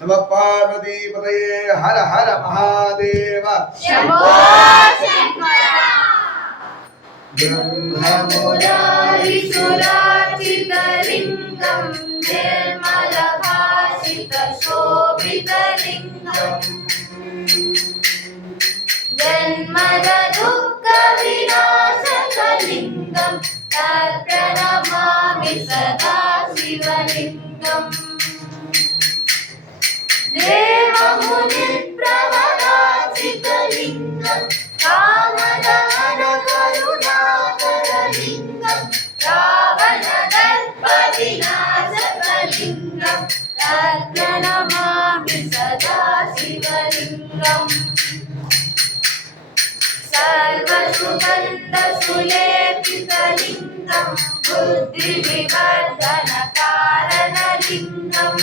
नमः पार्वती पतये हर हर महादेव शंभो शंकर ब्रह्ममुरारिसुरार्चितलिङ्गं निर्मलभासितशोभितलिङ्गम् जन्मदुःखविनाशकलिङ्गं तत्प्रणमामि सदा शिवलिङ्गम् देवमुनिप्रवराचितलिङ्गं कामदहनकरुणाकरलिङ्गं रावणदर्पविनाशकलिङ्गं तत्प्रणमामि सदा शिवलिङ्गम् सर्वसुगन्धसुलेपितलिङ्गं बुद्धिविवर्धनकारणलिङ्गम्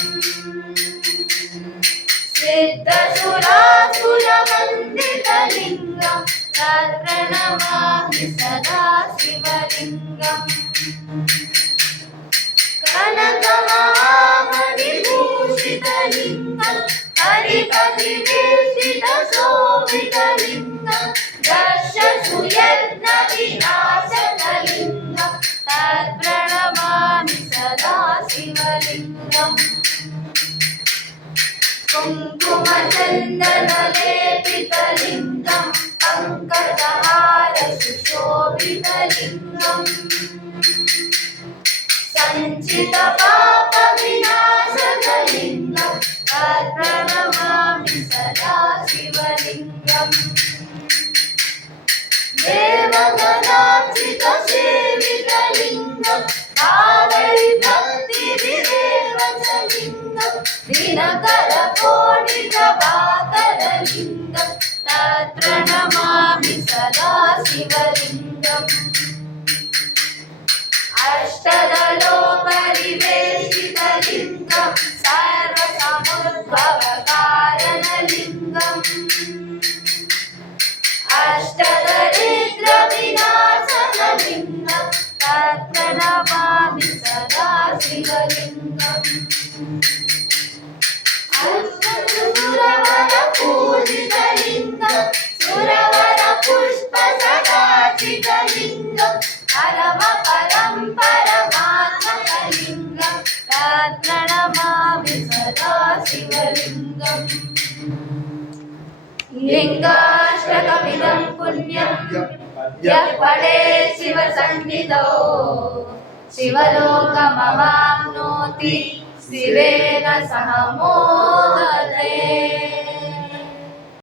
सिद्धसुरासुरवन्दितलिङ्गं तत्प्रणमामि सदा शिवलिङ्गम् कनकमहामणिभूषितलिङ्गं हरिपतिवेष्टितशोभितलिङ्गं दशसुयज्ञविनाशकलिङ्गं तत्प्रणमामि सदा शिवलिङ्गम् कुङ्कुमचन्दनलेपितलिङ्गं पङ्कजहारसुशोभितलिङ्गम् सञ्चितपापविनाशकलिङ्गं तत्प्रणमामि सदा शिवलिङ्गम् देवगणार्चितसेवितलिङ्गं भावैर्भक्तिविरेवचलिङ्गं दिनकरकोटिप्रभाकरलिङ्गं तत्प्रणमामि सदा शिवलिङ्गम् अष्टदलोपरिवेष्टितलिङ्गं सर्वसमुद्भवकारणलिङ्गम् अष्टदरिद्रविनाशकलिङ्गं तत्प्रणमामि सदा शिवलिङ्गम् अष्टसुरवरपूजितलिङ्गं सुरवरपुष्पसदाचितलिङ्गं परमपरं परमात्मकलिङ्गं तत्प्रणमामि सदा शिवलिङ्गम् लिङ्गाष्टकमिदं पुण्यं यः पठेत् शिवसन्निधौ शिवलोकमवाप्नोति शिवेन सह मोक्षम्।